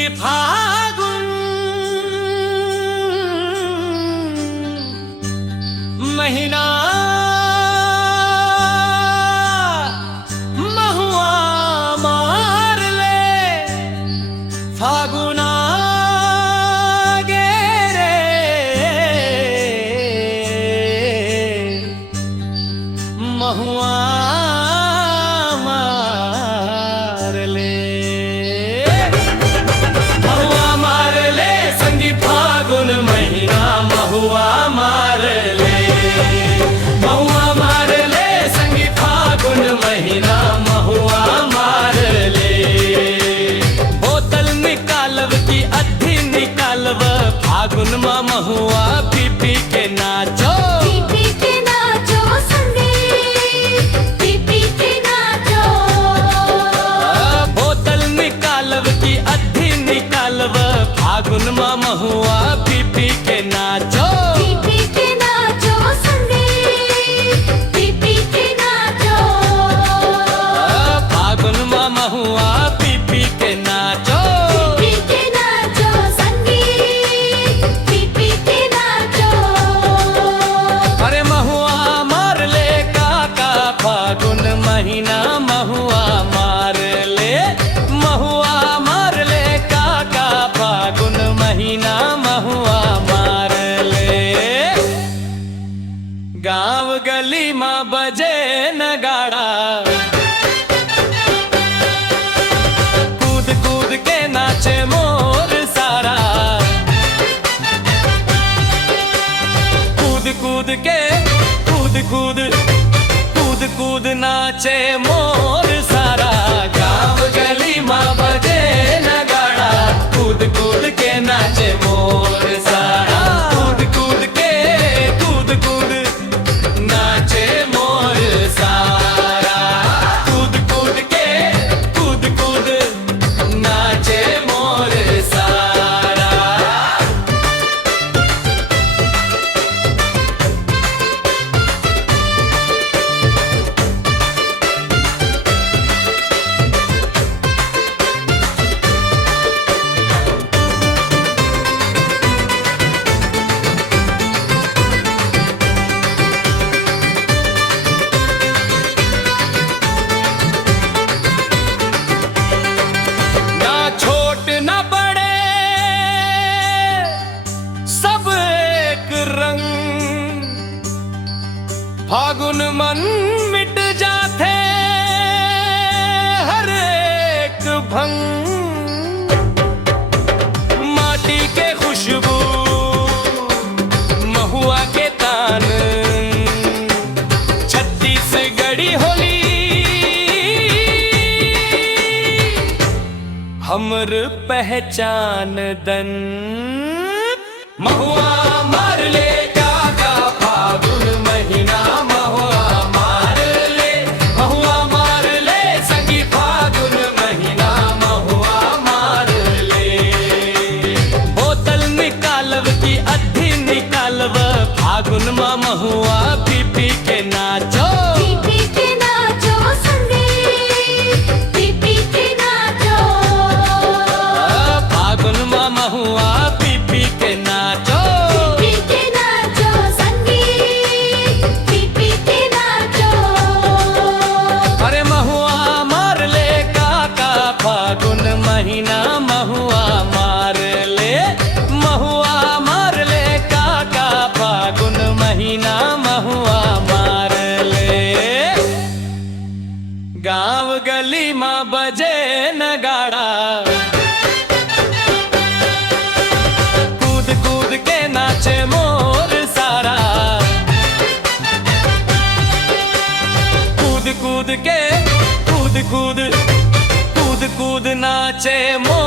संगी फागुन महीना महुआ मार ले फागुना गेरे महुआ मार ले महुआ मार ले संगी फागुन महीना महुआ मार ले महुआ मार ले संगी फागुन महीना महुआ मार ले बोतल निकालब की अद्धी निकालब फागुन मा महुआ पी पी के नाचो संगे पी पी के नाचो बोतल निकालब की अद्धी निकालब फागुन मा महुआ पी पी के नाचो संगे पी पी के नाचो फागुन मा महुआ पी पी के नाचो संगे पी पी के नाचो अरे महुआ मार ले काका फागुन महीना महुआ मार ले महुआ मार ले काका फागुन महीना महुआ मार ले गांव गली मां बजे नगाड़ा कूद कूद के नाचे मोर सारा कूद कूद के कूद कूद कूद कूद नाचे मोर सारा गांव गली मां बजे नगाड़ा कूद कूद के नाचे मोर सारा कूद कूद के कूद कूद नाचे मोर सारा कूद कूद के कूद कूद नाचे मोर सारा ना छोट ना बड़े सब एक रंग फागुन मन मिट जाते हर एक भंग माटी के खुशबू महुआ के तान छत्तीसगढ़ी होली हमर पहचान दन महुआ मार ले काका फागुन महीना महुआ मार ले महुआ मार ले संगी फागुन महीना महुआ मार ले बोतल निकालब की अद्धी निकालब फागुन मा महुआ पी पी के नाचो संगे पी पी के नाचो फागुन मा महुआ पी पी के नाचो संगे पी पी के नाचो अरे महुआ मार ले काका फागुन महीना महुआ मार ले महुआ मार ले काका फागुन महीना महुआ मार ले गांव गली मां बजे नगाड़ा कूद कूद के नाचे मोर सारा कूद कूद के कूद कूद कूद कूद नाचे मोर